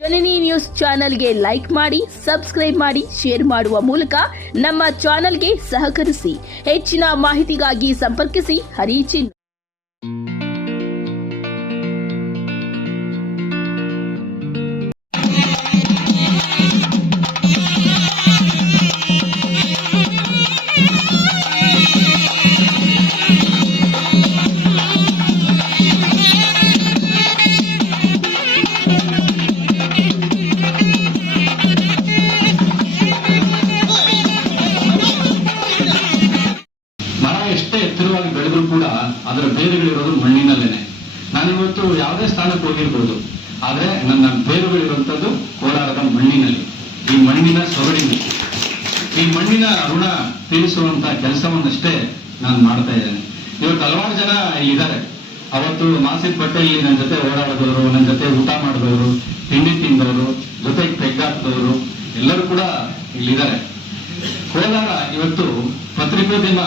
ಜನನಿ news ಚಾನೆಲ್ಗೆ like ಮಾಡಿ, subscribe ಮಾಡಿ, ಶೇರ್ ಮಾಡುವ ಮೂಲಕ ನಮ್ಮ ಚಾನೆಲ್ಗೆ ಸಹಕರಿಸಿ. ಹೆಚ್ಚಿನ ಮಾಹಿತಿಗಾಗಿ ಸಂಪರ್ಕಿಸಿ ಹರಿಚಿನ್. ಎಷ್ಟೇ ಎತ್ತರವಾಗಿ ಬೆಳೆದ್ರು ಕೂಡ ಅದರ ಬೇರುಗಳಿರೋದು ಮಣ್ಣಿನಲ್ಲೇನೆ. ನಾನಿವತ್ತು ಯಾವುದೇ ಸ್ಥಾನಕ್ಕೆ ಹೋಗಿರ್ಬೋದು, ಆದ್ರೆ ನನ್ನ ಬೇರುಗಳಿರುವಂತದ್ದು ಕೋಲಾರದ ಮಣ್ಣಿನಲ್ಲಿ, ಈ ಮಣ್ಣಿನ ಸೊಗಡಿನಲ್ಲಿ. ಈ ಮಣ್ಣಿನ ಋಣ ತೀರಿಸುವಂತ ಕೆಲಸವನ್ನಷ್ಟೇ ನಾನು ಮಾಡ್ತಾ ಇದ್ದೇನೆ. ಇವತ್ತು ಹಲವಾರು ಜನ ಇದ್ದಾರೆ. ಅವತ್ತು ಮಾಸಿದ ಬಟ್ಟೆಯಲ್ಲಿ ನನ್ನ ಜೊತೆ ಓಡಾಡಿದವರು, ನನ್ನ ಜೊತೆ ಊಟ ಮಾಡಿದವರು, ತಿಂಡಿ ತಿಂದವರು, ಜೊತೆಗೆ ಪೆಗ್ಗಾಕ್ದವರು ಎಲ್ಲರೂ ಕೂಡ ಇಲ್ಲಿದ್ದಾರೆ. ಕೋಲಾರ ಇವತ್ತು ಪತ್ರಿಕೋದ್ಯಮ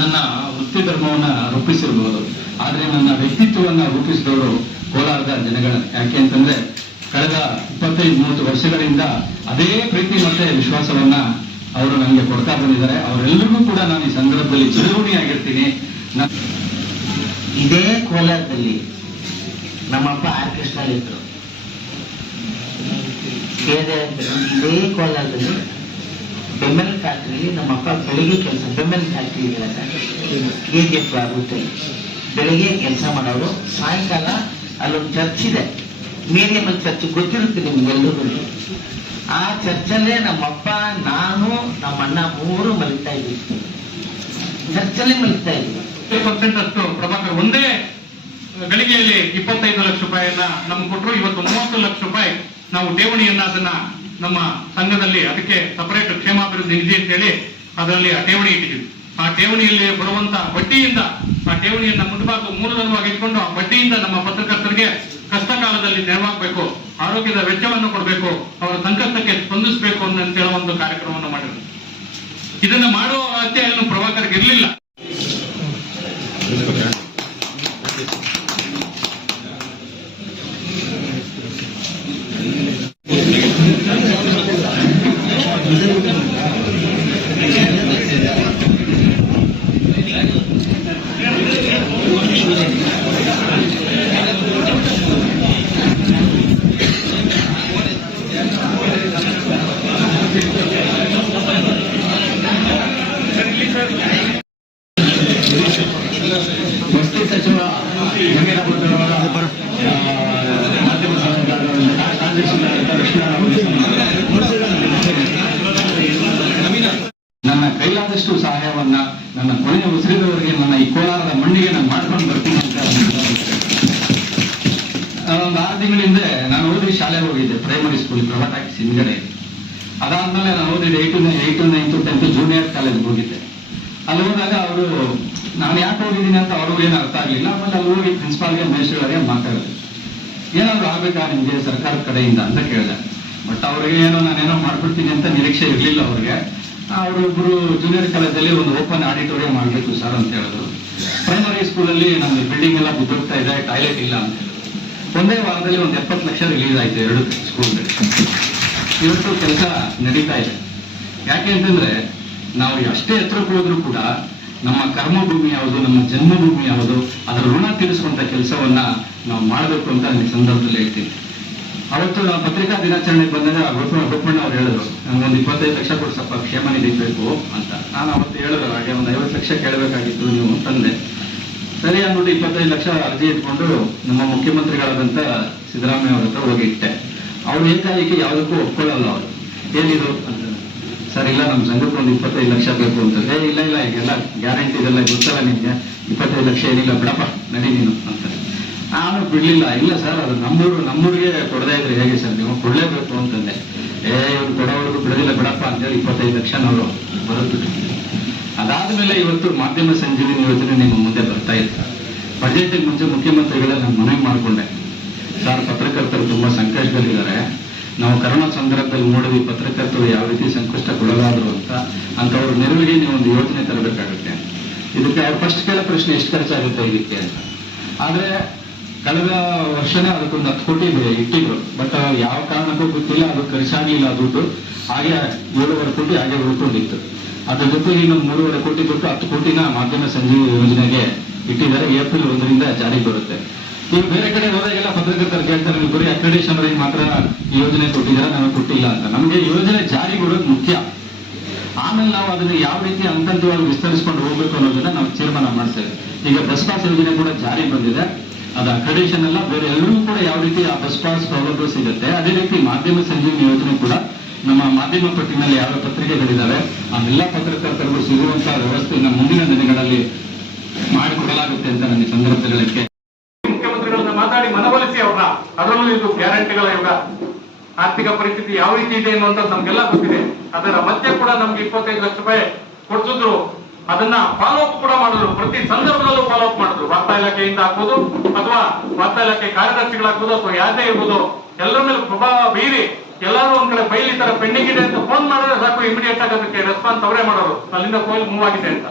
ನನ್ನ ವೃತ್ತಿ ಧರ್ಮವನ್ನ ರೂಪಿಸಿರ್ಬೋದು, ಆದ್ರೆ ನನ್ನ ವ್ಯಕ್ತಿತ್ವವನ್ನ ರೂಪಿಸಿದವರು ಕೋಲಾರದ ಜನಗಳ. ಯಾಕೆ ಅಂತಂದ್ರೆ ಕಳೆದ 25-30 ವರ್ಷಗಳಿಂದ ಅದೇ ಪ್ರೀತಿ ಮತ್ತೆ ವಿಶ್ವಾಸವನ್ನ ಅವರು ನನಗೆ ಕೊಡ್ತಾ ಬಂದಿದ್ದಾರೆ. ಅವರೆಲ್ಲರಿಗೂ ಕೂಡ ನಾನು ಈ ಸಂದರ್ಭದಲ್ಲಿ ಚಿರಋಣಿಯಾಗಿರ್ತೀನಿ. ಇದೇ ಕೋಲಾರದಲ್ಲಿ ನಮ್ಮಪ್ಪ ಆರ್ ಕೃಷ್ಣ ಇದ್ರು. ಇದೇ ಕೋಲಾರದಲ್ಲಿ ಬೆಮ್ಮೆಲ್ ಫ್ಯಾಕ್ಟ್ರಿಯಲ್ಲಿ ನಮ್ಮಪ್ಪ ಬೆಳಿಗ್ಗೆ ಕೆಲಸ, ಬೆಮ್ಮೆಲ್ ಫ್ಯಾಕ್ಟ್ರಿ KGF ಆಗುತ್ತೆ, ಬೆಳಿಗ್ಗೆ ಕೆಲಸ ಮಾಡೋರು. ಸಾಯಂಕಾಲ ಅಲ್ಲೊಂದು ಚರ್ಚ್ ಇದೆ, ಮೀಡಿಯಮಲ್ ಚರ್ಚ್, ಗೊತ್ತಿರುತ್ತೆ ನಿಮ್ಗೆಲ್ಲರಿಗೂ. ಆ ಚರ್ಚಲ್ಲೇ ನಮ್ಮಪ್ಪ, ನಾನು, ನಮ್ಮ ಅಣ್ಣ 3 ಮಲಗ್ತಾ ಇದ್ವಿ. ಚರ್ಚಲ್ಲೇ ಮಲಗ್ತಾ ಇದ್ವಿ. 50% ಅಷ್ಟು ಪ್ರಭಾಕರ್ ಒಂದೇ ಗಳಿಗೆಯಲ್ಲಿ 25 ಲಕ್ಷ ರೂಪಾಯಿಯನ್ನ ನಮ್ಗೆ ಕೊಟ್ಟರು. ಇವತ್ತು 30 ಲಕ್ಷ ರೂಪಾಯಿ ನಾವು ಠೇವಣಿಯನ್ನ ಅದನ್ನ ನಮ್ಮ ಸಂಘದಲ್ಲಿ, ಅದಕ್ಕೆ ಸಪರೇಟ್ ಕ್ಷೇಮಾಭಿವೃದ್ಧಿ ನಿಧಿ ಅಂತ ಹೇಳಿ ಅದರಲ್ಲಿ ಆ ಠೇವಣಿ ಇಟ್ಟಿದ್ವಿ. ಆ ಠೇವಣಿಯಲ್ಲಿ ಬರುವಂತ ಬಡ್ಡಿಯಿಂದ ಆ ಠೇವಣಿಯನ್ನ ಮುಂದಬಾರ್ದು ಮೂಲಧನವಾಗಿ ಇಟ್ಕೊಂಡು ಆ ಬಡ್ಡಿಯಿಂದ ನಮ್ಮ ಪತ್ರಕರ್ತರಿಗೆ ಕಷ್ಟ ಕಾಲದಲ್ಲಿ ನೆರವಾಗಬೇಕು, ಆರೋಗ್ಯದ ವೆಚ್ಚವನ್ನು ಕೊಡಬೇಕು, ಅವರ ಸಂಕಷ್ಟಕ್ಕೆ ಸ್ಪಂದಿಸಬೇಕು ಅಂತ ಹೇಳುವ ಒಂದು ಕಾರ್ಯಕ್ರಮವನ್ನು ಮಾಡಿದ್ರು. ಇದನ್ನ ಮಾಡುವ ಅಗತ್ಯ ಏನು ಪ್ರಭಾಕರ್ಗೆ ಇರಲಿಲ್ಲ. ವಸ್ತು ಸಚಿವ ಮಾಧ್ಯಮ ನನ್ನ ಕೈಲಾದಷ್ಟು ಸಹಾಯವನ್ನ ನನ್ನ ಕೊನೆಯ ಉಸಿರಿದವರಿಗೆ, ನನ್ನ ಈ ಕೋಲಾರದ ಮಣ್ಣಿಗೆ ನಾನು ಮಾಡ್ಕೊಂಡು ಬರ್ತೀನಿ ಅಂತ. ಒಂದು 6 ತಿಂಗಳ ಹಿಂದೆ ನಾನು ಓದಿ ಶಾಲೆಗೆ ಹೋಗಿದ್ದೆ, ಪ್ರೈಮರಿ ಸ್ಕೂಲ್ ಪ್ರಭಾಟಾಕಿಸಿ ಹಿಂದ್ಗಡೆ. ಅದಾದ್ಮೇಲೆ ನಾನು ಓದಿದ್ದೆ 8th, 9th, 10th ಜೂನಿಯರ್ ಕಾಲೇಜ್ಗೆ ಹೋಗಿದ್ದೆ. ಅಲ್ಲಿ ಹೋದಾಗ ಅವರು, ನಾನು ಯಾಕೆ ಹೋಗಿದ್ದೀನಿ ಅಂತ ಅವ್ರಿಗೂ ಏನು ಅರ್ಥ ಆಗ್ಲಿಲ್ಲ. ಆಮೇಲೆ ಅಲ್ಲಿ ಹೋಗಿ ಪ್ರಿನ್ಸಿಪಾಲ್ಗೆ, ಮೇಸ್ಟ್ರಿಗೆ ಮಾತಾಡಿದೆ. ಏನಾದ್ರು ಆಗ್ಬೇಕಾ ನಿಮ್ಗೆ ಸರ್ಕಾರದ ಕಡೆಯಿಂದ ಅಂತ ಕೇಳಿದೆ. ಬಟ್ ಅವ್ರಿಗೆ ಏನೋ ನಾನೇನೋ ಮಾಡ್ಬಿಡ್ತೀನಿ ಅಂತ ನಿರೀಕ್ಷೆ ಇರಲಿಲ್ಲ ಅವ್ರಿಗೆ. ಅವರೊಬ್ರು ಜೂನಿಯರ್ ಕಾಲೇಜಲ್ಲಿ ಒಂದು ಓಪನ್ ಆಡಿಟೋರಿಯಂ ಮಾಡಬೇಕು ಸರ್ ಅಂತ ಹೇಳಿದ್ರು. ಪ್ರೈಮರಿ ಸ್ಕೂಲಲ್ಲಿ ನಮ್ಗೆ ಬಿಲ್ಡಿಂಗ್ ಎಲ್ಲ ಬಿದ್ದೋಗ್ತಾ ಇದೆ, ಟಾಯ್ಲೆಟ್ ಇಲ್ಲ ಅಂತ ಹೇಳಿದ್ರು. ಒಂದೇ ವಾರದಲ್ಲಿ ಒಂದು 70 ಲಕ್ಷ ರಿಲೀಸ್ ಆಯ್ತು 2 ಸ್ಕೂಲ್ಗಳಿಗೆ. ಇವತ್ತು ಕೆಲಸ ನಡೀತಾ ಇದೆ. ಯಾಕೆ ಅಂತಂದ್ರೆ ನಾವು ಅಷ್ಟೇ ಎತ್ತರಕ್ಕೆ ಹೋದ್ರೂ ಕೂಡ ನಮ್ಮ ಕರ್ಮಭೂಮಿ ಯಾವುದು, ನಮ್ಮ ಜನ್ಮಭೂಮಿ ಯಾವುದು, ಅದರ ಋಣ ತೀರಿಸುವಂತ ಕೆಲಸವನ್ನ ನಾವು ಮಾಡಬೇಕು ಅಂತ ಈ ಸಂದರ್ಭದಲ್ಲಿ ಹೇಳ್ತೀನಿ. ಅವತ್ತು ನಾವು ಪತ್ರಿಕಾ ದಿನಾಚರಣೆಗೆ ಬಂದಾಗ ಗೊಪ್ಪಣ್ಣ ಅವ್ರು ಹೇಳಿದ್ರು, ಒಂದು 25 ಲಕ್ಷ ಕೊಟ್ಟು ಸ್ವಲ್ಪ ಕ್ಷೇಮ ನಿಧಿ ಬೇಕು ಅಂತ. ನಾನು ಅವತ್ತು ಹೇಳಿದ್ರು, ಹಾಗೆ ಒಂದು 50 ಲಕ್ಷ ಕೇಳಬೇಕಾಗಿತ್ತು ನೀವು ಅಂತಂದೆ. ಸರಿ ಅಂದ್ಬಿಟ್ಟು 25 ಲಕ್ಷ ಅರ್ಜಿ ಇಟ್ಕೊಂಡು ನಮ್ಮ ಮುಖ್ಯಮಂತ್ರಿಗಳಾದಂತ ಸಿದ್ದರಾಮಯ್ಯ ಅವ್ರ ಹತ್ರ ಹೋಗಿ ಇಟ್ಟೆ. ಅವ್ರು ಏಕಾಏಕಿ ಯಾವುದಕ್ಕೂ ಒಪ್ಕೊಳ್ಳಲ್ಲ. ಅವರು ಏನಿದು ಅಂತ, ಸರ್ ಇಲ್ಲ ನಮ್ಮ ಸಂಘಕ್ಕೆ ಒಂದು 25 ಲಕ್ಷ ಬೇಕು ಅಂತಂದ್ರೆ, ಇಲ್ಲ ಈಗೆಲ್ಲ ಗ್ಯಾರಂಟಿ ಇದೆಲ್ಲ ಗೊತ್ತಲ್ಲ ನಿಮ್ಗೆ, 25 ಲಕ್ಷ ಏನಿಲ್ಲ ಬಿಡಪ್ಪ ನಡಿ ನೀನು ಅಂತ. ನಾನು ಬಿಡ್ಲಿಲ್ಲ. ಇಲ್ಲ ಸರ್, ಅದು ನಮ್ಮೂರಿಗೆ ಕೊಡದೇ ಇದ್ರೆ ಹೇಗೆ ಸರ್, ನೀವು ಕೊಡ್ಲೇಬೇಕು ಅಂತಂದೆ. ಇವ್ರು ಕೊಡೋವರೆಗೂ ಬಿಡೋದಿಲ್ಲ ಬಿಡಪ್ಪ ಅಂತೇಳಿ 25 ಲಕ್ಷ ನಾವು ಬರುತ್ತಿದ್ವಿ. ಅದಾದ್ಮೇಲೆ ಇವತ್ತು ಮಾಧ್ಯಮ ಸಂಜೀವಿನಿ ಯೋಜನೆ ನಿಮ್ಮ ಮುಂದೆ ಬರ್ತಾ ಇತ್ತು. ಬಜೆಟ್ ಮುಂಚೆ ಮುಖ್ಯಮಂತ್ರಿಗಳ ನಾನು ಮನವಿ ಮಾಡಿಕೊಂಡೆ, ಸರ್ ಪತ್ರಕರ್ತರು ತುಂಬಾ ಸಂಕಷ್ಟದಲ್ಲಿದ್ದಾರೆ, ನಾವು ಕರೋನಾ ಸಂದರ್ಭದಲ್ಲಿ ನೋಡಿದ್ವಿ ಪತ್ರಕರ್ತರು ಯಾವ ರೀತಿ ಸಂಕಷ್ಟಕ್ಕೊಳಗಾದ್ರು ಅಂತ. ಅಂತವ್ರ ನೆರವಿಗೆ ನೀವು ಒಂದು ಯೋಜನೆ ತರಬೇಕಾಗುತ್ತೆ. ಇದಕ್ಕೆ ಅವ್ರು ಫಸ್ಟ್ ಕೇಳೋ ಪ್ರಶ್ನೆ ಎಷ್ಟು ಖರ್ಚಾಗುತ್ತೆ ಇದಕ್ಕೆ ಅಂತ. ಆದ್ರೆ ಕಳೆದ ವರ್ಷನೇ ಅದಕ್ಕೊಂದು 10 ಕೋಟಿ ಇಟ್ಟಿದ್ರು. ಬಟ್ ಯಾವ ಕಾರಣಕ್ಕೂ ಗೊತ್ತಿಲ್ಲ, ಅದು ಖರ್ಚಾಗ್ಲಿಲ್ಲ ದುಡ್ಡು. ಹಾಗೆ 7.5 ಕೋಟಿ ಹಾಗೆ ಉಳ್ಕೊಂಡಿತ್ತು. ಅದ್ರ ಜೊತೆಗೆ ಇನ್ನೊಂದು 3.5 ಕೋಟಿ ದುಡ್ಡು 10 ಕೋಟಿನ ಮಾಧ್ಯಮ ಸಂಜೀವಿ ಯೋಜನೆಗೆ ಇಟ್ಟಿದ್ದಾರೆ. ಏಪ್ರಿಲ್ 1ರಿಂದ ಜಾರಿಗೆ ಬರುತ್ತೆ. ನೀವು ಬೇರೆ ಕಡೆ ಹೋದಾಗೆಲ್ಲ ಪತ್ರಕರ್ತರು ಕೇಳ್ತಾರೆ, ನೀವು ಬರೀ ಅಕ್ರೆಡಿಟೇಷನ್ ಅವರಿಗೆ ಮಾತ್ರ ಈ ಯೋಜನೆ ಕೊಟ್ಟಿದ್ದೀರಾ, ನಮಗೆ ಕೊಟ್ಟಿಲ್ಲ ಅಂತ. ನಮಗೆ ಯೋಜನೆ ಜಾರಿಗೊಡೋದು ಮುಖ್ಯ. ಆಮೇಲೆ ನಾವು ಅದನ್ನ ಯಾವ ರೀತಿ ಹಂತವಾಗಿ ವಿಸ್ತರಿಸಿಕೊಂಡು ಹೋಗ್ಬೇಕು ಅನ್ನೋದನ್ನ ನಾವು ತೀರ್ಮಾನ ಮಾಡ್ತೇವೆ. ಈಗ ಬಸ್ ಪಾಸ್ ಯೋಜನೆ ಕೂಡ ಜಾರಿ ಬಂದಿದೆ. ಅದು ಅಕ್ರೆಡಿಟೇಷನ್ ಎಲ್ಲ ಬೇರೆ ಎಲ್ಲರೂ ಕೂಡ ಯಾವ ರೀತಿ ಆ ಬಸ್ ಪಾಸ್ ಸೌಲಭ್ಯ ಸಿಗುತ್ತೆ, ಅದೇ ರೀತಿ ಮಾಧ್ಯಮ ಸಂಜೀವಿನಿ ಯೋಜನೆ ಕೂಡ ನಮ್ಮ ಮಾಧ್ಯಮ ಪಟ್ಟಿನಲ್ಲಿ ಯಾವ ಪತ್ರಿಕೆಗಳಿದ್ದಾವೆ ಆ ಎಲ್ಲ ಪತ್ರಕರ್ತರಿಗೂ ಸಿಗುವಂತಹ ವ್ಯವಸ್ಥೆಯನ್ನು ಮುಂದಿನ ದಿನಗಳಲ್ಲಿ ಮಾಡಿಕೊಡಲಾಗುತ್ತೆ ಅಂತ ನನಗೆ ಸಂದರ್ಭಗಳಿಗೆ ಮುಖ್ಯಮಂತ್ರಿಗಳನ್ನ ಮಾತಾಡಿ ಮನವೊಲಿಸಿ ಅವ್ರನ್ನ. ಅದರಲ್ಲೂ ಇದು ಗ್ಯಾರಂಟಿಗಳ ಯುಗ. ಆರ್ಥಿಕ ಪರಿಸ್ಥಿತಿ ಯಾವ ರೀತಿ ಇದೆ ಅನ್ನುವಂಥದ್ದು ನಮ್ಗೆಲ್ಲ ಗೊತ್ತಿದೆ. ಅದರ ಮಧ್ಯೆ ಕೂಡ ನಮ್ಗೆ 25 ಲಕ್ಷ ರೂಪಾಯಿ ಕೊಡ್ಸಿದ್ರು. ಅದನ್ನ ಫಾಲೋ ಅಪ್ ಕೂಡ ಮಾಡಿದ್ರು. ಪ್ರತಿ ಸಂದರ್ಭದಲ್ಲೂ ಫಾಲೋ ಅಪ್ ಮಾಡಿದ್ರು. ವಾರ್ತಾ ಇಲಾಖೆಯಿಂದ ಆಗ್ಬೋದು ಅಥವಾ ವಾರ್ತಾ ಇಲಾಖೆ ಕಾರ್ಯದರ್ಶಿಗಳಾಗ್ಬೋದು ಅಥವಾ ಯಾರೇ ಇರ್ಬೋದು, ಎಲ್ಲರ ಮೇಲೆ ಪ್ರಭಾವ ಬೀರಿ ಎಲ್ಲರೂ ಒಂದ್ ಕಡೆ ಫೈಲ್ ಈ ತರ ಪೆಂಡಿಂಗ್ ಇದೆ ಅಂತ ಫೋನ್ ಮಾಡಿದ್ರೆ ಸಾಕು, ಇಮಿಡಿಯೇಟ್ ಆಗಿ ಅದಕ್ಕೆ ರೆಸ್ಪಾನ್ಸ್ ಅವರೇ ಮಾಡೋರು, ಅಲ್ಲಿಂದ ಫೈಲ್ ಮೂವ್ ಆಗಿದೆ ಅಂತ.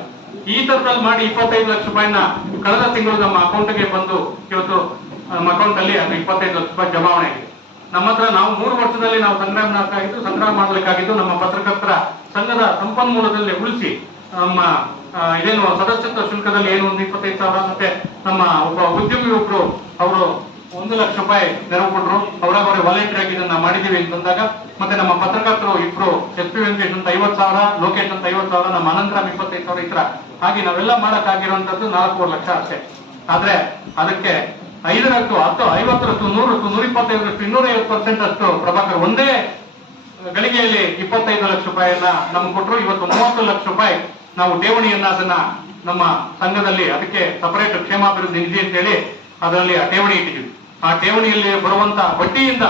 ಈ ತರದಲ್ಲಿ ಮಾಡಿ 25 ಲಕ್ಷ ರೂಪಾಯಿನ ಕಳೆದ ತಿಂಗಳು ನಮ್ಮ ಅಕೌಂಟ್ಗೆ ಬಂದು ಇವತ್ತು ನಮ್ಮ ಅಕೌಂಟ್ ಅಲ್ಲಿ ಅದು 25 ಲಕ್ಷ ರೂಪಾಯಿ ಜಮಾವಣೆ ಆಗಿದೆ. ನಮ್ಮ ಹತ್ರ ನಾವು 3 ವರ್ಷದಲ್ಲಿ ನಾವು ಸಂಗ್ರಹ ಮಾಡಲಿಕ್ಕಾಗಿದ್ದು ನಮ್ಮ ಪತ್ರಕರ್ತರ ಸಂಘದ ಸಂಪನ್ಮೂಲದಲ್ಲಿ ಉಳಿಸಿ ನಮ್ಮ ಇದೇನು ಸದಸ್ಯತ್ವ ಶುಲ್ಕದಲ್ಲಿ ಏನು ಒಂದು 25,000 ಮತ್ತೆ ನಮ್ಮ ಒಬ್ಬ ಉದ್ಯಮಿ ಒಬ್ರು ಅವರು 1 ಲಕ್ಷ ರೂಪಾಯಿ ನೆರವು ಕೊಟ್ಟರು. ಅವರವರೇ ವಾಲಂಟಿಯರ್ ಆಗಿ ಇದನ್ನ ಮಾಡಿದೀವಿ ಅಂತಂದಾಗ, ಮತ್ತೆ ನಮ್ಮ ಪತ್ರಕರ್ತರು ಇಬ್ರು SP ವೆಂಕಟೇಶ್ ಅಂತ 50,000, ಲೋಕೇಶ್ ಅಂತ 50,000, ನಮ್ಮ ಅನಂತರಾಮ್ 25,000 ಈ ತರ ಹಾಗೆ ನಾವೆಲ್ಲ ಮಾಡಕ್ ಆಗಿರುವಂತದ್ದು 4 ಲಕ್ಷ ಅಷ್ಟೇ. ಆದ್ರೆ ಅದಕ್ಕೆ 5ರಷ್ಟು 10, 50ರಷ್ಟು 100ರಷ್ಟು 125ರಷ್ಟು 250% ಅಷ್ಟು ಪ್ರಭಾಕರ್ ಒಂದೇ ಗಳಿಗೆಯಲ್ಲಿ 25 ಲಕ್ಷ ರೂಪಾಯಿಯನ್ನ ನಮ್ಗೆ ಕೊಟ್ಟರು. ಇವತ್ತು 30 ಲಕ್ಷ ರೂಪಾಯಿ ನಾವು ಠೇವಣಿಯನ್ನ ಅದನ್ನ ನಮ್ಮ ಸಂಘದಲ್ಲಿ ಅದಕ್ಕೆ ಸಪರೇಟ್ ಕ್ಷೇಮಾಭಿವೃದ್ಧಿ ನಿಧಿ ಅಂತೇಳಿ ಅದರಲ್ಲಿ ಆ ಠೇವಣಿ ಇಟ್ಟಿದ್ದೀವಿ. ಆ ಠೇವಣಿಯಲ್ಲಿ ಬರುವಂತ ಬಡ್ಡಿಯಿಂದ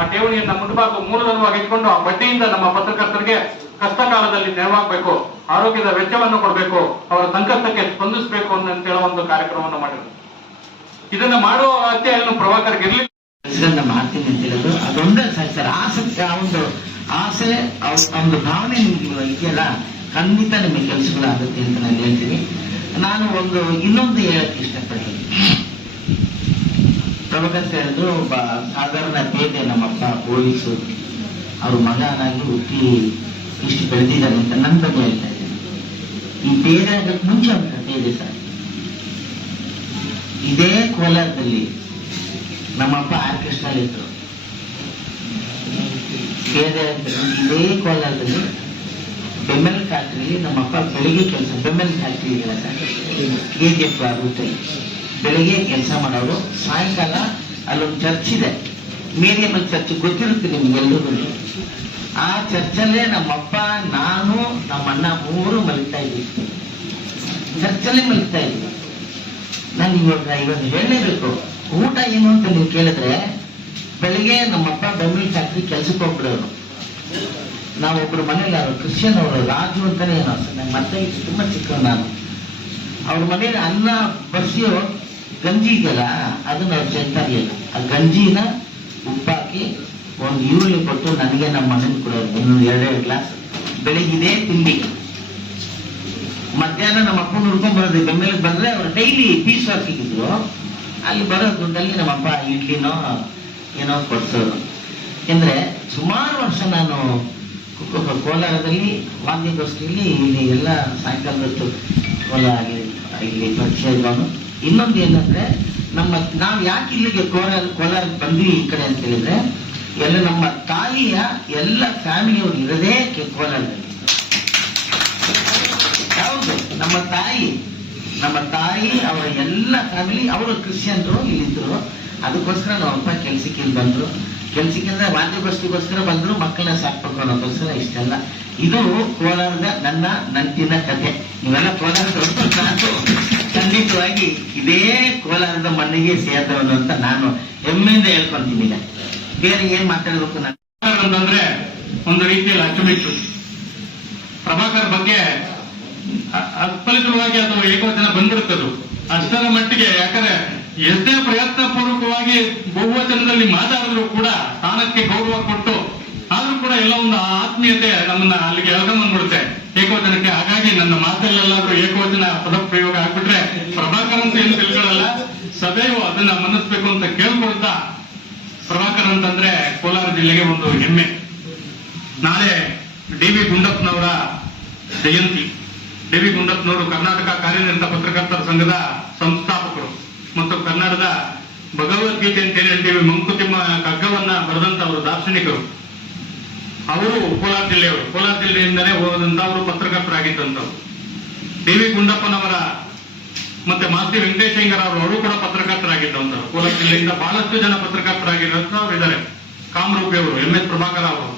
ಆ ಠೇವಣಿಯನ್ನ ಮುಟ್ಟಬಾರ್ದು, ಮೂಲಧನವಾಗಿ ಇಟ್ಕೊಂಡು ಆ ಬಡ್ಡಿಯಿಂದ ನಮ್ಮ ಪತ್ರಕರ್ತರಿಗೆ ಕಷ್ಟ ಕಾಲದಲ್ಲಿ ನೆರವಾಗಬೇಕು, ಆರೋಗ್ಯದ ವೆಚ್ಚವನ್ನು ಕೊಡಬೇಕು, ಅವರ ಸಂಕಷ್ಟಕ್ಕೆ ಸ್ಪಂದಿಸಬೇಕು ಅಂತ ಹೇಳೋ ಒಂದು ಕಾರ್ಯಕ್ರಮವನ್ನು ಮಾಡಿದ್ರು. ಇದನ್ನ ಮಾಡುವ ಅಗತ್ಯ ಏನು ಪ್ರಭಾಕರ್ಗೆ ಇರ್ಲಿಲ್ಲ. ಮಾಡ್ತೀನಿ ಅಂತ ಹೇಳೋದು ಅದೊಂದೇ ಸರ್. ಆಸಕ್ತಿ, ಆ ಒಂದು ಆಸೆ, ಒಂದು ಭಾವನೆ ನಿಮ್ಗೆ ಇದೆಯಲ್ಲ, ಖಂಡಿತ ನಿಮಗೆ ಕೆಲಸಗಳಾಗುತ್ತೆ ಅಂತ ನಾನು ಹೇಳ್ತೀನಿ. ನಾನು ಇನ್ನೊಂದು ಹೇಳಕ್ಕೆ ಇಷ್ಟಪಡ್ತೀನಿ. ಪ್ರಭಾಕರ್ ಹೇಳಿದ್ರು, ಒಬ್ಬ ಸಾಧಾರಣ ಪೇದೆ, ನಮ್ಮಪ್ಪ ಪೊಲೀಸು, ಅವ್ರ ಮಗನಾಗಿ ಹುಟ್ಟಿ ಇಷ್ಟು ಬೆಳೆದಿದ್ದಾರೆ ಅಂತ ನನ್ನ ಬಗ್ಗೆ ಹೇಳ್ತಾ ಇದ್ದೀನಿ. ಈ ಪೇದೆ ಆಗಕ್ಕೆ ಮುಂಚೆ ಒಂದು ಕಥೆ ಇದೆ ಸರ್. ಇದೇ ಕೋಲಾರದಲ್ಲಿ ನಮ್ಮಪ್ಪ ಆರ್ಕೆಸ್ಟ್ರಾಲ್ ಇದ್ರು. ಇದೇ ಕೋಲಾರದಲ್ಲಿ ಬೆಮ್ಮೆಲ್ ಫ್ಯಾಕ್ಟ್ರಿಯಲ್ಲಿ ನಮ್ಮಪ್ಪ ಬೆಳಿಗ್ಗೆ ಕೆಲಸ, ಬೆಮ್ಮೆಲ್ ಫ್ಯಾಕ್ಟ್ರಿ ಇದೆಯಲ್ಲ ಸರ್, KGF ರೂಟಲ್ಲಿ ಬೆಳಿಗ್ಗೆ ಕೆಲಸ ಮಾಡೋರು. ಸಾಯಂಕಾಲ ಅಲ್ಲೊಂದು ಚರ್ಚ್ ಇದೆ, ಮೇರಿಯಮ್ಮನ ಚರ್ಚ್, ಗೊತ್ತಿರುತ್ತೆ ನಿಮ್ಗೆಲ್ಲರಿಗೂ. ಆ ಚರ್ಚಲ್ಲೇ ನಮ್ಮಪ್ಪ, ನಾನು, ನಮ್ಮಣ್ಣ 3 ಮಲಗ್ತಾ ಇದ್ವಿ. ಚರ್ಚಲ್ಲೇ ಮಲಗ್ತಾ ಇದ್ವಿ. ನಾನು ಇವಾಗ ಹೇಳಲೇಬೇಕು, ಊಟ ಏನು ಅಂತ ನೀವು ಕೇಳಿದ್ರೆ, ಬೆಳಿಗ್ಗೆ ನಮ್ಮಪ್ಪ ಬೆಮ್ಮೆಲ್ ಫ್ಯಾಕ್ಟ್ರಿ ಕೆಲ್ಸಕ್ಕೆ ಹೋಗ್ಬಿಡೋರು. ನಾವೊಬ್ರು ಮನೇಲಿ ಅವರು ಕ್ರಿಶ್ಚಿಯನ್ ಅವರು, ರಾಜು ಅಂತಾನೆ ಏನೋ, ನನ್ನ ಮತ್ತೆ ತುಂಬಾ ಚಿಕ್ಕ ನಾನು. ಅವ್ರ ಮನೇಲಿ ಅನ್ನ ಬಸಿಯೋ ಗಂಜಿ ಇದೆಯಲ್ಲ, ಅದನ್ನ ಅವ್ರು ಚೆಲ್ತಾ ಇರಲಿಲ್ಲ. ಆ ಗಂಜಿನ ಉಪ್ಪಾಕಿ ಒಂದು ಈರುಳ್ಳಿ ಕೊಟ್ಟು ನನಗೆ ನಮ್ಮ ಮನೇಲಿ ಕೊಡೋರು, 2 ಗ್ಲಾಸ್. ಬೆಳಿಗ್ಗೆ ಇದೇ ತಿಂಡಿ. ಮಧ್ಯಾಹ್ನ ನಮ್ಮ ಅಪ್ಪನ ಹುಡ್ಕೊಂಡ್ ಬರೋದು, ಬೆಮ್ಮೆಲಿಗೆ ಬಂದ್ರೆ ಅವ್ರು ಡೈಲಿ ಪೀಸ್ ಹಾಕಿದ್ರು. ಅಲ್ಲಿ ಬರೋ ದುಡ್ಡಲ್ಲಿ ನಮ್ಮಪ್ಪ ಇಡ್ಲಿನೋ ಏನೋ ಕೊಡ್ಸೋರು. ಯಾಕೆಂದ್ರೆ ಸುಮಾರು ವರ್ಷ ನಾನು ಕೋಲಾರದಲ್ಲಿ ವಾದ್ಯಗೋಷ್ಠಿಯಲ್ಲಿ ಇಲ್ಲಿ ಎಲ್ಲ ಸಾಯಂಕಾಲ ಹೊತ್ತು ಕೋಲಾರ ಇಲ್ಲಿ ಪರಿಚಯ ಇರೋನು. ಇನ್ನೊಂದು ಏನಂದ್ರೆ, ನಾವು ಯಾಕೆ ಇಲ್ಲಿಗೆ ಕೋಲಾರಕ್ಕೆ ಬಂದ್ವಿ ಈ ಕಡೆ ಅಂತ ಹೇಳಿದ್ರೆ, ಎಲ್ಲ ನಮ್ಮ ತಾಯಿಯ ಎಲ್ಲ ಫ್ಯಾಮಿಲಿಯವರು ಇರೋದೇ ಕೋಲಾರದಲ್ಲಿ. ಯಾವುದು ನಮ್ಮ ತಾಯಿ ಅವರ ಎಲ್ಲ ಫ್ಯಾಮಿಲಿ, ಅವರು ಕ್ರಿಶ್ಚಿಯನ್ರು ಇಲ್ಲಿದ್ರು. ಅದಕ್ಕೋಸ್ಕರ ನಮ್ಮಪ್ಪ ಕೆಲ್ಸಕ್ಕೆ ಇಲ್ಲಿ ಬಂದ್ರು. ಕೆಲ್ಸಕ್ಕೆ ಅಂದ್ರೆ ವಾದ್ಯಗೋಷ್ಠಿಗೋಸ್ಕರ ಬಂದ್ರು, ಮಕ್ಕಳನ್ನ ಸಾಕ್ಬೇಕು ಅನ್ನೋದಕ್ಕೋಸ್ಕರ ಇಷ್ಟೆಲ್ಲ. ಇದು ಕೋಲಾರದ ನನ್ನ ನಂಟಿನ ಕಥೆ. ನೀವೆಲ್ಲ ಕೋಲಾರದವರು, ನಾನು ಖಂಡಿತವಾಗಿ ಇದೇ ಕೋಲಾರದ ಮಣ್ಣಿಗೆ ಸೇರಿದವನು ಅಂತ ನಾನು ಹೆಮ್ಮೆಯಿಂದ ಹೇಳ್ಕೊಂತೀನಿ. ಬೇರೆ ಏನ್ ಮಾತಾಡ್ಬೇಕು ನಾನು ಅಂತಂದ್ರೆ ಒಂದು ರೀತಿಯಲ್ಲಿ ಅಚ್ಚುಮೆಚ್ಚು. ಪ್ರಭಾಕರ್ ಬಗ್ಗೆ ಅಫಲಿತವಾಗಿ ಅದು ಏಕವಚನ ಬಂದಿರುತ್ತದು ಅಷ್ಟರ ಮಟ್ಟಿಗೆ. ಯಾಕಂದ್ರೆ ಎಷ್ಟೇ ಪ್ರಯತ್ನ ಪೂರ್ವಕವಾಗಿ ಬಹುವಚನದಲ್ಲಿ ಮಾತಾಡಿದ್ರು ಕೂಡ ಸ್ಥಾನಕ್ಕೆ ಗೌರವ ಕೊಟ್ಟು, ಆದ್ರೂ ಕೂಡ ಎಲ್ಲ ಒಂದು ಆತ್ಮೀಯತೆ ನಮ್ಮನ್ನ ಅಲ್ಲಿಗೆ ಎಳ್ಕೊಂಡ್ಬಂದ್ಬಿಡುತ್ತೆ ಏಕವಚನಕ್ಕೆ. ಹಾಗಾಗಿ ನನ್ನ ಮಾತಲ್ಲೆಲ್ಲಾದ್ರೂ ಏಕವಚನ ಪದ ಪ್ರಯೋಗ ಆಗ್ಬಿಟ್ರೆ ಪ್ರಭಾಕರ್ ಅಂತ ಏನು ತಿಳ್ಕೊಳ್ಳಲ್ಲ, ಸದೈವ ಅದನ್ನ ಮನ್ನಿಸ್ಬೇಕು ಅಂತ ಕೇಳ್ಕೊಳ್ತಾ, ಪ್ರಭಾಕರ್ ಅಂತಂದ್ರೆ ಕೋಲಾರ ಜಿಲ್ಲೆಗೆ ಒಂದು ಹೆಮ್ಮೆ. ನಾಳೆ ಡಿ.ವಿ. ಗುಂಡಪ್ಪನವರ ಜಯಂತಿ. ಡಿ.ವಿ. ಗುಂಡಪ್ಪನವರು ಕರ್ನಾಟಕ ಕಾರ್ಯನಿರತ ಪತ್ರಕರ್ತರ ಸಂಘದ ಸಂಸ್ಥಾಪಕರು ಮತ್ತು ಕನ್ನಡದ ಭಗವದ್ಗೀತೆ ಅಂತ ಏನ್ ಹೇಳ್ತೀವಿ, ಮಂಕುತಿಮ್ಮ ಕಗ್ಗವನ್ನ ಬರೆದಂತವರು ದಾರ್ಶನಿಕರು. ಅವರು ಕೋಲಾರ ಜಿಲ್ಲೆಯವರು. ಕೋಲಾರ ಜಿಲ್ಲೆಯಿಂದಲೇ ಹೋದಂತವರು ಪತ್ರಕರ್ತರಾಗಿದ್ದಂಥವ್ರು. ಡಿ.ವಿ. ಗುಂಡಪ್ಪನವರ ಮತ್ತೆ ಮಾಸ್ತಿ ವೆಂಕಟೇಶಯ್ಯಂಗರ್ ಅವರು ಕೂಡ ಪತ್ರಕರ್ತರಾಗಿದ್ದಂಥವ್ರು. ಕೋಲಾರ ಜಿಲ್ಲೆಯಿಂದ ಬಹಳಷ್ಟು ಜನ ಪತ್ರಕರ್ತರಾಗಿರೋರು ಇದ್ದಾರೆ. ಕಾಮರೂಪಿ ಅವರು, ಎಂ.ಎಸ್. ಪ್ರಭಾಕರ್ ಅವರು,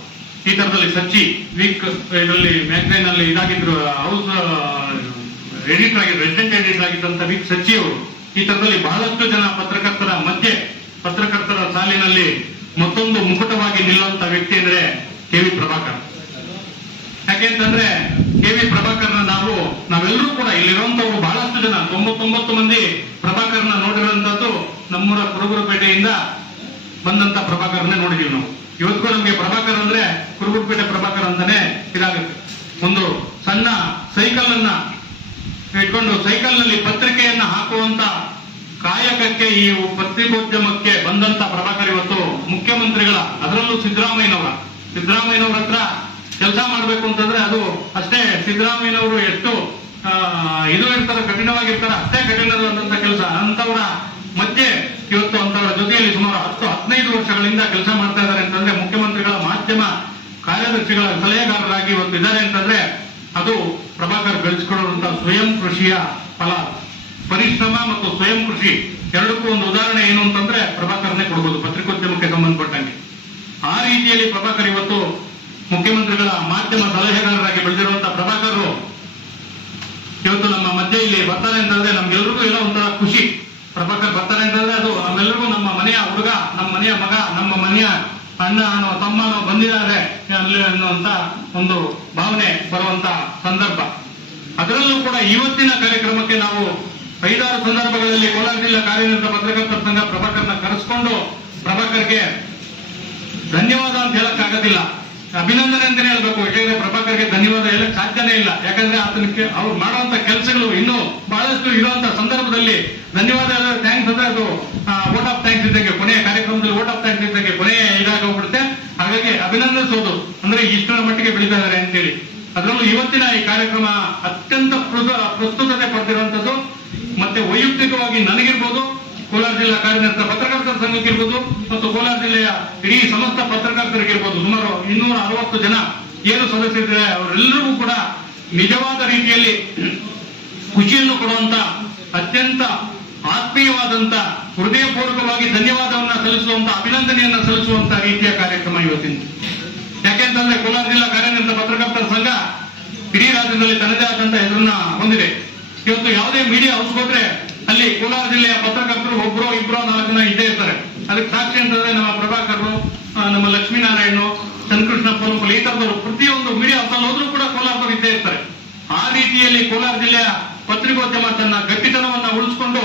ಈ ತರದಲ್ಲಿ ಸಚ್ಚಿ ವೀಕ್ ಇದರಲ್ಲಿ ಮ್ಯಾಗ್ಝೈನ್ ಅಲ್ಲಿ ಇದಾಗಿದ್ರು, ಹೌಸ್ ಎಡಿಟರ್ ಆಗಿದ್ರು, ರೆಸಿಡೆಂಟ್ ಎಡಿಟರ್ ಆಗಿದ್ದಂತ ವೀಕ್ ಸಚ್ಚಿ ಅವರು. ಈ ತರದಲ್ಲಿ ಬಹಳಷ್ಟು ಜನ ಪತ್ರಕರ್ತರ ಮಧ್ಯೆ, ಪತ್ರಕರ್ತರ ಸಾಲಿನಲ್ಲಿ ಮತ್ತೊಂದು ಮುಕುಟವಾಗಿ ನಿಲ್ಲುವಂತ ವ್ಯಕ್ತಿ ಅಂದ್ರೆ ಕೆ.ವಿ. ಪ್ರಭಾಕರ್. ಯಾಕೆಂತಂದ್ರೆ ಕೆ.ವಿ. ಪ್ರಭಾಕರ್ನ ನಾವೆಲ್ಲರೂ ಕೂಡ ಇಲ್ಲಿರುವಂತವ್ರು ಬಹಳಷ್ಟು ಜನ 99 ಮಂದಿ ಪ್ರಭಾಕರ್ನ ನೋಡಿರುವಂತದ್ದು ನಮ್ಮೂರ ಕುರುಬುರಪೇಟೆಯಿಂದ ಬಂದಂತ ಪ್ರಭಾಕರ್ನೇ ನೋಡಿದೀವಿ ನಾವು. ಇವತ್ತಿಗೂ ನಮ್ಗೆ ಪ್ರಭಾಕರ್ ಅಂದ್ರೆ ಕುರುಬುರಪೇಟೆ ಪ್ರಭಾಕರ್ ಅಂತಾನೆ ಇದಾಗುತ್ತೆ. ಒಂದು ಸಣ್ಣ ಸೈಕಲ್ ಅನ್ನ ಇಟ್ಕೊಂಡು ಸೈಕಲ್ ನಲ್ಲಿ ಪತ್ರಿಕೆಯನ್ನ ಹಾಕುವಂತ ಕಾಯಕಕ್ಕೆ, ಈ ಪತ್ರಿಕೋದ್ಯಮಕ್ಕೆ ಬಂದಂತ ಪ್ರಭಾಕರ್ ಇವತ್ತು ಮುಖ್ಯಮಂತ್ರಿಗಳ, ಅದರಲ್ಲೂ ಸಿದ್ದರಾಮಯ್ಯನವರ ಹತ್ರ ಕೆಲಸ ಮಾಡ್ಬೇಕು ಅಂತಂದ್ರೆ ಅದು ಅಷ್ಟೇ ಸಿದ್ದರಾಮಯ್ಯನವರು ಎಷ್ಟು ಇದು ಇರ್ತಾರೆ, ಕಠಿಣವಾಗಿರ್ತಾರೆ, ಅಷ್ಟೇ ಕಠಿಣವಾದಂತ ಕೆಲಸ. ಅಂತವರ ಮಧ್ಯೆ ಇವತ್ತು ಅಂತವರ ಜೊತೆಯಲ್ಲಿ ಸುಮಾರು 10-15 ವರ್ಷಗಳಿಂದ ಕೆಲಸ ಮಾಡ್ತಾ ಇದ್ದಾರೆ ಅಂತಂದ್ರೆ, ಮುಖ್ಯಮಂತ್ರಿಗಳ ಮಾಧ್ಯಮ ಕಾರ್ಯದರ್ಶಿಗಳ ಸಲಹೆಗಾರರಾಗಿ ಇವತ್ತು ಇದ್ದಾರೆ ಅಂತಂದ್ರೆ ಅದು ಪ್ರಭಾಕರ್ ಬೆಳೆಸಿಕೊಳ್ಳುವಂತಹ ಸ್ವಯಂ ಕೃಷಿಯ ಫಲ. ಪರಿಶ್ರಮ ಮತ್ತು ಸ್ವಯಂ ಕೃಷಿ ಎರಡಕ್ಕೂ ಒಂದು ಉದಾಹರಣೆ ಏನು ಅಂತಂದ್ರೆ ಪ್ರಭಾಕರ್ನೇ ಕೊಡ್ಬೋದು, ಪತ್ರಿಕೋದ್ಯಮಕ್ಕೆ ಸಂಬಂಧಪಟ್ಟಂಗೆ. ಆ ರೀತಿಯಲ್ಲಿ ಪ್ರಭಾಕರ್ ಇವತ್ತು ಮುಖ್ಯಮಂತ್ರಿಗಳ ಮಾಧ್ಯಮ ಸಲಹೆಗಾರರಾಗಿ ಬೆಳೆದಿರುವಂತಹ ಪ್ರಭಾಕರ್ ಇವತ್ತು ನಮ್ಮ ಮಧ್ಯೆ ಇಲ್ಲಿ ಬರ್ತಾರೆ ಅಂತಂದ್ರೆ ನಮ್ಗೆಲ್ರಿಗೂ ಎಲ್ಲ ಒಂಥರ ಖುಷಿ. ಪ್ರಭಾಕರ್ ಬರ್ತಾರೆ ಅಂತಂದ್ರೆ ಅದು ನಮ್ಮೆಲ್ಲರಿಗೂ ನಮ್ಮ ಮನೆಯ ಹುಡುಗ, ನಮ್ಮ ಮನೆಯ ಮಗ, ನಮ್ಮ ಮನೆಯ ಅಣ್ಣ ಅನ್ನೋ ತಮ್ಮನೋ ಬಂದಿದ್ದಾರೆ ಅಲ್ಲಿ ಅನ್ನುವಂತ ಒಂದು ಭಾವನೆ ಬರುವಂತ ಸಂದರ್ಭ. ಅದರಲ್ಲೂ ಕೂಡ ಇವತ್ತಿನ ಕಾರ್ಯಕ್ರಮಕ್ಕೆ ನಾವು 5-6 ಸಂದರ್ಭಗಳಲ್ಲಿ ಕೋಲಾರ ಜಿಲ್ಲಾ ಕಾರ್ಯನಿರತ ಪತ್ರಕರ್ತರ ಸಂಘ ಪ್ರಭಾಕರ್ನ ಕರೆಸ್ಕೊಂಡು ಪ್ರಭಾಕರ್ಗೆ ಧನ್ಯವಾದ ಅಂತ ಹೇಳಕ್ ಆಗೋದಿಲ್ಲ, ಅಭಿನಂದನೆ ಅಂತಾನೆ ಹೇಳ್ಬೇಕು. ಯಾಕಂದ್ರೆ ಪ್ರಭಾಕರ್ಗೆ ಧನ್ಯವಾದ ಹೇಳಕ್ ಸಾಧ್ಯನೇ ಇಲ್ಲ. ಯಾಕಂದ್ರೆ ಆತನಕ್ಕೆ ಅವ್ರು ಮಾಡುವಂತ ಕೆಲಸಗಳು ಇನ್ನೂ ಬಹಳಷ್ಟು ಇರುವಂತ ಸಂದರ್ಭದಲ್ಲಿ ಧನ್ಯವಾದ ಥ್ಯಾಂಕ್ಸ್ ಅಂದ್ರೆ ಅದು ವೋಟ್ ಆಫ್ ಥ್ಯಾಂಕ್ಸ್ ಇದ್ದಂಗೆ, ಕೊನೆಯ ಕಾರ್ಯಕ್ರಮದಲ್ಲಿ ವೋಟ್ ಆಫ್ ಥ್ಯಾಂಕ್ಸ್ ಇದ್ದಂಗೆ ಕೊನೆಯ ಇದಾಗೋಗ್ಬಿಡುತ್ತೆ. ಹಾಗಾಗಿ ಅಭಿನಂದಿಸೋದು ಅಂದ್ರೆ ಇಷ್ಟರ ಮಟ್ಟಿಗೆ ಬೆಳೀತಾ ಇದ್ದಾರೆ ಅಂತೇಳಿ. ಅದರಲ್ಲೂ ಇವತ್ತಿನ ಈ ಕಾರ್ಯಕ್ರಮ ಅತ್ಯಂತ ಪ್ರಸ್ತುತತೆ ಪಡೆದಿರುವಂತದ್ದು. ಮತ್ತೆ ವೈಯಕ್ತಿಕವಾಗಿ ನನಗಿರ್ಬೋದು, ಕೋಲಾರ ಜಿಲ್ಲಾ ಕಾರ್ಯನಿರತ ಪತ್ರಕರ್ತರ ಸಂಘಕ್ಕಿರ್ಬೋದು ಮತ್ತು ಕೋಲಾರ ಜಿಲ್ಲೆಯ ಇಡೀ ಸಮಸ್ತ ಪತ್ರಕರ್ತರಿಗಿರ್ಬೋದು, ಸುಮಾರು 260 ಜನ ಏನು ಸದಸ್ಯರಿದ್ದಾರೆ ಅವರೆಲ್ಲರಿಗೂ ಕೂಡ ನಿಜವಾದ ರೀತಿಯಲ್ಲಿ ಖುಷಿಯನ್ನು ಕೊಡುವಂತ, ಅತ್ಯಂತ ಆತ್ಮೀಯವಾದಂತ, ಹೃದಯಪೂರ್ವಕವಾಗಿ ಧನ್ಯವಾದವನ್ನ ಸಲ್ಲಿಸುವಂತ, ಅಭಿನಂದನೆಯನ್ನ ಸಲ್ಲಿಸುವಂತ ರೀತಿಯ ಕಾರ್ಯಕ್ರಮ ಇವತ್ತಿನ. ಯಾಕೆಂತಂದ್ರೆ ಕೋಲಾರ ಜಿಲ್ಲಾ ಕಾರ್ಯನಿರತ ಪತ್ರಕರ್ತರ ಸಂಘ ಇಡೀ ರಾಜ್ಯದಲ್ಲಿ ತನ್ನದೇ ಆದಂತ ಹೆಸರನ್ನ ಹೊಂದಿದೆ. ಇವತ್ತು ಯಾವುದೇ ಮೀಡಿಯಾ ಹೌಸ್ ಹೋದ್ರೆ ಅಲ್ಲಿ ಕೋಲಾರ ಜಿಲ್ಲೆಯ ಪತ್ರಕರ್ತರು ಒಬ್ಬರು 2-4 ಜನ ಇದ್ದೇ ಇರ್ತಾರೆ. ಅದಕ್ಕೆ ಸಾಕ್ಷಿ ಅಂತಂದ್ರೆ ನಮ್ಮ ಪ್ರಭಾಕರ್, ನಮ್ಮ ಲಕ್ಷ್ಮೀನಾರಾಯಣ, ಚಂದ್ರಕೃಷ್ಣ ಪೊಲಂಪಲ್, ಈ ತರದವರು ಪ್ರತಿಯೊಂದು ಮೀಡಿಯಾ ಹೌಸ್ ಅಲ್ಲಿ ಹೋದ್ರೂ ಕೂಡ ಕೋಲಾರದವರು ಇದ್ದೇ ಇರ್ತಾರೆ. ಆ ರೀತಿಯಲ್ಲಿ ಕೋಲಾರ ಜಿಲ್ಲೆಯ ಪತ್ರಿಕೋದ್ಯಮ ತನ್ನ ಗಟ್ಟಿತನವನ್ನ ಉಳಿಸಿಕೊಂಡು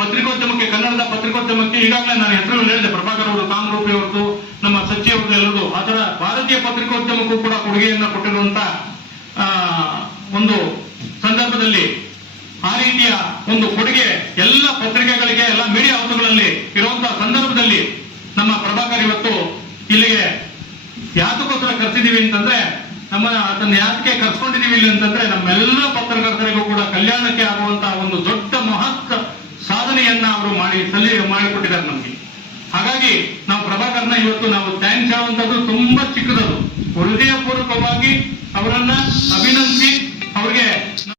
ಪತ್ರಿಕೋದ್ಯಮಕ್ಕೆ, ಕನ್ನಡದ ಪತ್ರಿಕೋದ್ಯಮಕ್ಕೆ ಈಗಾಗಲೇ ನಾನು ಹೆಸರು ಹೇಳಿದೆ, ಪ್ರಭಾಕರ್ ಅವರು, ಕಾಮರೂಪಿ ಅವರದು, ನಮ್ಮ ಸಚ್ಚಿ ಅವರದು ಎಲ್ಲರದು. ಆ ತರ ಭಾರತೀಯ ಪತ್ರಿಕೋದ್ಯಮಕ್ಕೂ ಕೂಡ ಕೊಡುಗೆಯನ್ನ ಕೊಟ್ಟಿರುವಂತ ಒಂದು ಸಂದರ್ಭದಲ್ಲಿ ಆ ರೀತಿಯ ಒಂದು ಕೊಡುಗೆ ಎಲ್ಲ ಪತ್ರಿಕೆಗಳಿಗೆ, ಎಲ್ಲ ಮೀಡಿಯಾ ಹೌಸ್ಗಳಲ್ಲಿ ಇರುವಂತಹ ಸಂದರ್ಭದಲ್ಲಿ ನಮ್ಮ ಪ್ರಭಾಕರ್ ಇವತ್ತು ಇಲ್ಲಿಗೆ ಯಾತಕ್ಕೋಸ್ಕರ ಕರೆಸಿದೀವಿ ಅಂತಂದ್ರೆ, ಅದನ್ನ ಯಾಕೆ ಕರ್ಸ್ಕೊಂಡಿದೀವಿ ಇಲ್ಲಿ ಅಂತಂದ್ರೆ, ನಮ್ಮೆಲ್ಲ ಪತ್ರಕರ್ತರಿಗೂ ಕೂಡ ಕಲ್ಯಾಣಕ್ಕೆ ಆಗುವಂತಹ ಒಂದು ದೊಡ್ಡ ಮಹತ್ ಸಾಧನೆಯನ್ನ ಅವರು ಮಾಡಿಕೊಟ್ಟಿದ್ದಾರೆ ನಮ್ಗೆ. ಹಾಗಾಗಿ ನಾವು ಪ್ರಭಾಕರ್ನ ಇವತ್ತು ನಾವು ಥ್ಯಾಂಕ್ಸ್ ಹೇಳುವಂತದ್ದು ತುಂಬಾ ಚಿಕ್ಕದದು. ಹೃದಯಪೂರ್ವಕವಾಗಿ ಅವರನ್ನ